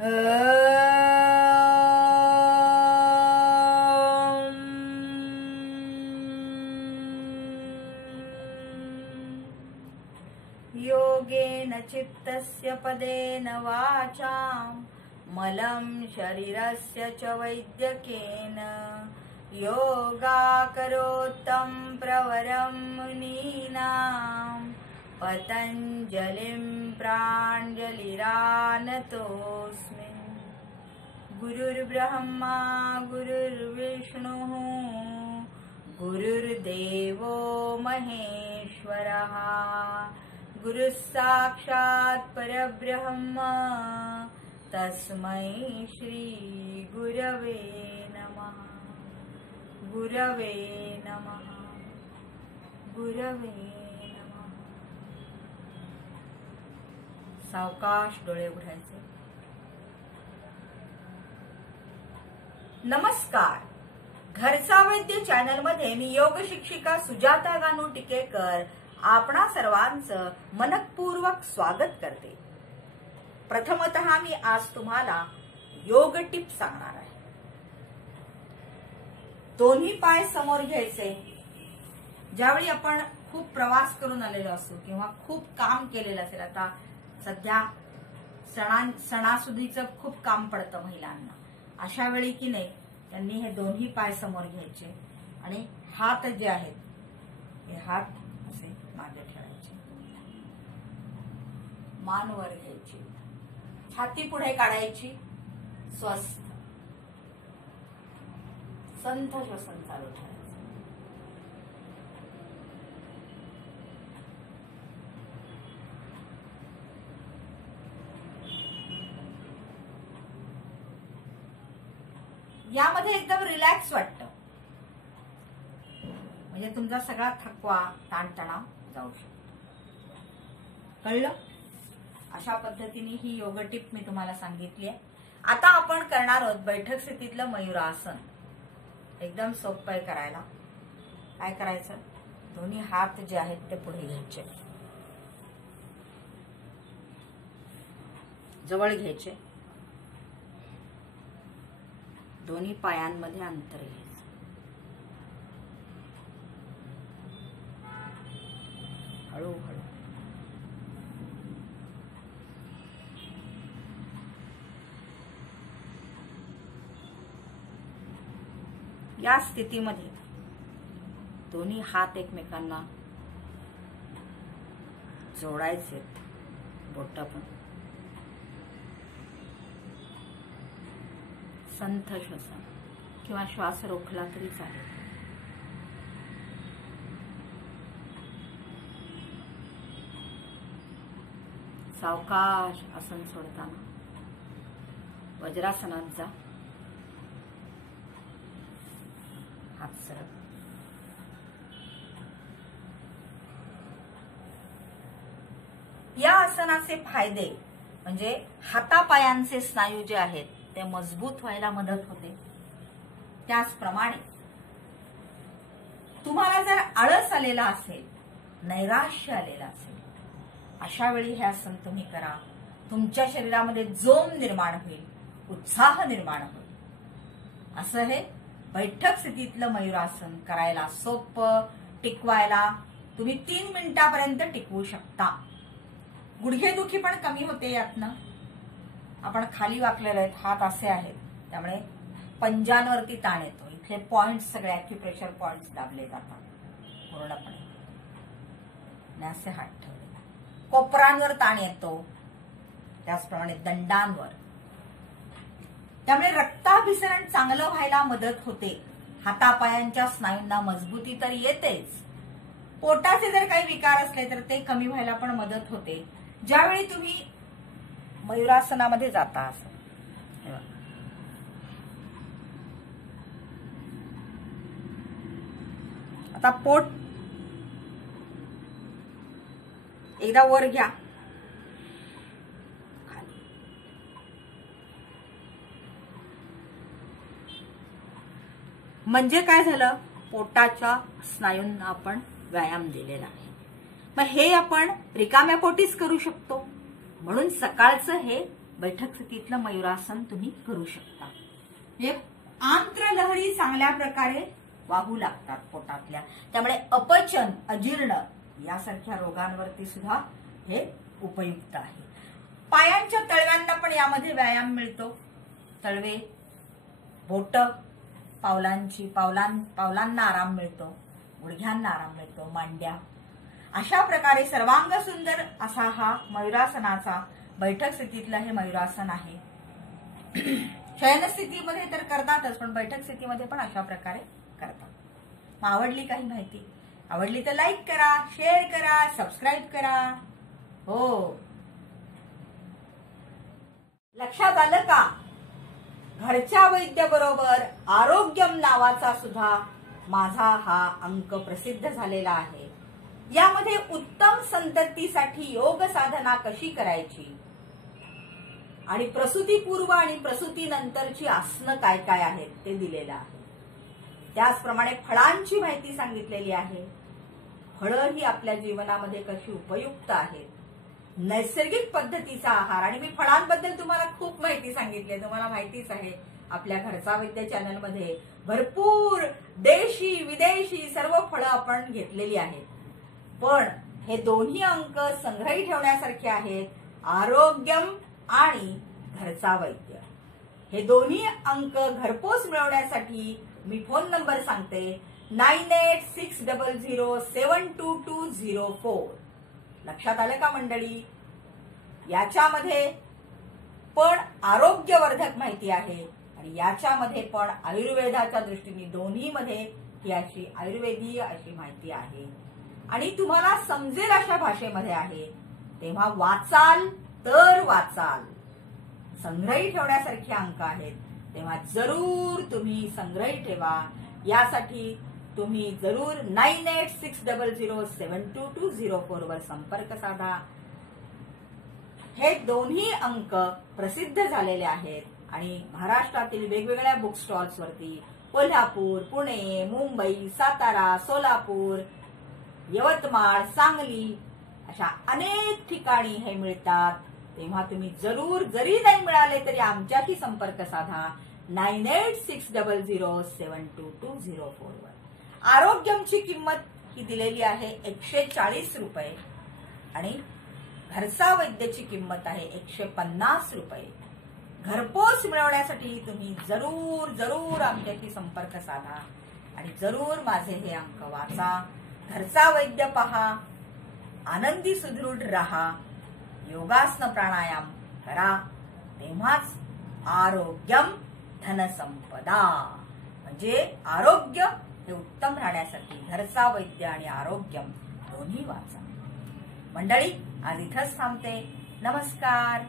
योगेन चित्तस्य पदेन वाचां मलं शरीरस्य च वैद्यकेन योगाकरोत्तं प्रवरं मुनीनां पतञ्जलिं प्राञ्जलिरानतोऽस्मि। गुरुर्ब्रह्मा गुरुर्विष्णुः गुरुर्देवो महेश्वरः गुरुः साक्षात् परब्रह्म तस्मै श्री गुरवे नमः। गुरवे नमः। गुरवे नमः। सावकाश डोळे उघडायचे। नमस्कार, घरचा वैद्य चॅनल मध्ये मी योग शिक्षिका सुजाता गानू टिकेकर आपणा सर्वांचं मनपूर्वक स्वागत करते। प्रथमतः मी आज तुम्हाला योग टिप सांगणार आहे। दोन्ही पाय समोर घ्यायचे। ज्यावेळी आपण खूप प्रवास करून आलेलो असतो किंवा खूप काम केलेलं असेल, आता सध्या सणासुदीचं खूप काम पडतं महिलांना, अशा वेळी की नाही त्यांनी हे दोन्ही पाय समोर घ्यायचे आणि हात जे आहेत हे हात असे मागे ठेवायचे, मान वर घ्यायची, छाती पुढे काढायची, स्वस्थ संथ श्वसन चालू ठेवायचं। यामध्ये एकदम रिलॅक्स वाटतं, म्हणजे तुमचा सगळा थकवा ताणतणाव जाऊ शकतो। कळलं? अशा पद्धतीने ही योग टिप मी तुम्हाला सांगितली आहे। आता आपण करणार आहोत बैठक स्थितीतलं मयुरासन। एकदम सोपं आहे करायला। काय करायचं, दोन्ही हात जे आहेत ते पुढे घ्यायचे, जवळ घ्यायचे, दोन्ही पायांमध्ये अंतर घ्यायचं, हळूहळू या स्थितीमध्ये दोन्ही हात एकमेकांना जोडायचे, बोट पण संथ श्वसन किंवा श्वास रोखला तरी चालेल। सावकाश आसन सोडताना वज्रासनात जा, हात सरळ, या आसनाचे फायदे म्हणजे हातापायांचे स्नायू जे आहेत ते मजबूत व्हायला मदत होते। त्याचप्रमाणे तुम्हाला जर आळस आलेला असेल, नैराश्य आलेला असेल, अशा वेळी हे आसन तुम्ही करा। तुमच्या शरीरामध्ये जोम निर्माण होईल, उत्साह निर्माण होईल। असं हे बैठक स्थितीतलं मयुरासन करायला सोपं, टिकवायला तुम्ही 3 मिनिटापर्यंत टिकवू शकता। गुडघेदुखी पण कमी होते यातनं। आपण खाली वाकलेले आहेत, हात असे आहेत, त्यामुळे पंजांवरती ताण येतो। इथले पॉइंट्स सगळे ॲक्युप्रेशर पॉइंट्स दाबले जातात पूर्णपणे, असे हात ठेवले, कोपरांवर ताण येतो, त्याचप्रमाणे दंडांवर। त्यामुळे रक्ताभिसरण चांगलं व्हायला मदत होते। हातापायांच्या स्नायूंना मजबूती तर येतेच, पोटाचे जर काही विकार असले तर ते कमी व्हायला पण मदत होते ज्यावेळी तुम्ही मयुरासनामध्ये जाता। असं आता पोट एकदा वर घ्या, म्हणजे काय झालं, पोटाच्या स्नायूंना आपण व्यायाम दिलेला आहे। मग हे आपण रिकाम्या पोटीच करू शकतो, म्हणून सकाळचं हे बैठक स्थितीतलं मयुरासन तुम्ही करू शकता. हे आंत्रलहरी चांगल्या प्रकारे वाहू लागतात पोटातल्या, त्यामुळे अपचन, अजीर्ण यासारख्या रोगांवरती सुद्धा हे उपयुक्त आहे. पायांच्या तळव्यांना पण यामध्ये व्यायाम मिळतो. तळवे, बोट, पावलांना आराम मिळतो, गुडघ्यांना आराम मिळतो, मांड्या. अशा प्रकारे सर्वांग सुंदर असा हा मयुरासनाचा बैठक स्थितीतलं हे मयुरासन आहे. शयन स्थितीमध्ये तर करतातच, पण बैठक स्थितीमध्ये पण अशा प्रकारे करतात. मग आवडली काही माहिती? आवडली तर लाईक करा, शेअर करा, सबस्क्राईब करा. हो, लक्षात आलं का? घरच्या वैद्याबरोबर आरोग्यम नावाचा सुद्धा माझा हा अंक प्रसिद्ध झालेला आहे. यामध्ये उत्तम संततीसाठी योग साधना कशी करायची आणि प्रसूतीपूर्व आणि प्रसूतीनंतरची आसनं काय काय आहेत ते दिलेलं आहे. त्याचप्रमाणे फळांची माहिती सांगितलेली आहे. फळं ही आपल्या जीवनामध्ये कशी उपयुक्त आहेत. नैसर्गिक पद्धतीचा आहार, आणि मी फळांबद्दल तुम्हाला खूप माहिती सांगितली आहे. तुम्हाला माहितीच आहे आपल्या घरचा वैद्य चॅनलमध्ये भरपूर देशी विदेशी सर्व फळं आपण घेतलेली आहेत. पण हे दोन्ही अंक संग्रही ठेवण्यासारखे आहेत. आरोग्यम आणि घरचा वैद्य हे दोन्ही अंक घरपोच मिळवण्यासाठी मी फोन नंबर सांगते 9860072204. लक्षात आलं का मंडळी? याच्यामध्ये पण आरोग्यवर्धक माहिती आहे आणि याच्यामध्ये पण आयुर्वेदाच्या दृष्टीने दोन्हीमध्ये ही अशी आयुर्वेदीय अशी माहिती आहे आणि तुम्हाला समजेल अशा भाषेमध्ये आहे. तेव्हा वाचाल तर वाचाल. संग्रही ठेवण्यासारखे अंक आहेत, तेव्हा जरूर तुम्ही संग्रही ठेवा. यासाठी तुम्ही जरूर 9860072204 वर संपर्क साधा. हे दोन्ही अंक प्रसिद्ध झालेले आहेत आणि महाराष्ट्रातील वेगवेगळ्या बुक स्टॉल्स वरती कोल्हापूर, पुणे, मुंबई, सातारा, सोलापूर, यवतमाळ, सांगली अशा अनेक ठिकाणी हे मिळतात. तेव्हा तुम्ही जरूर, जरी नाही मिळाले तरी आमच्याशी संपर्क साधा 9860072204 वर. आरोग्यमची किंमत ही दिलेली आहे 140 रुपये आणि घरचा वैद्याची किंमत आहे 150 रुपये. घरपोच मिळवण्यासाठी तुम्ही जरूर जरूर आमच्याशी संपर्क साधा आणि जरूर माझे हे अंक वाचा. घरचा वैद्य पहा, आनंदी सुदृढ रहा, योगासन प्राणायाम करा, तेव्हाच आरोग्यम धनसंपदा. म्हणजे आरोग्य हे उत्तम राहण्यासाठी घरचा वैद्य आणि आरोग्यम दोन्ही वाचा. मंडळी, आज इथंच थांबते. नमस्कार.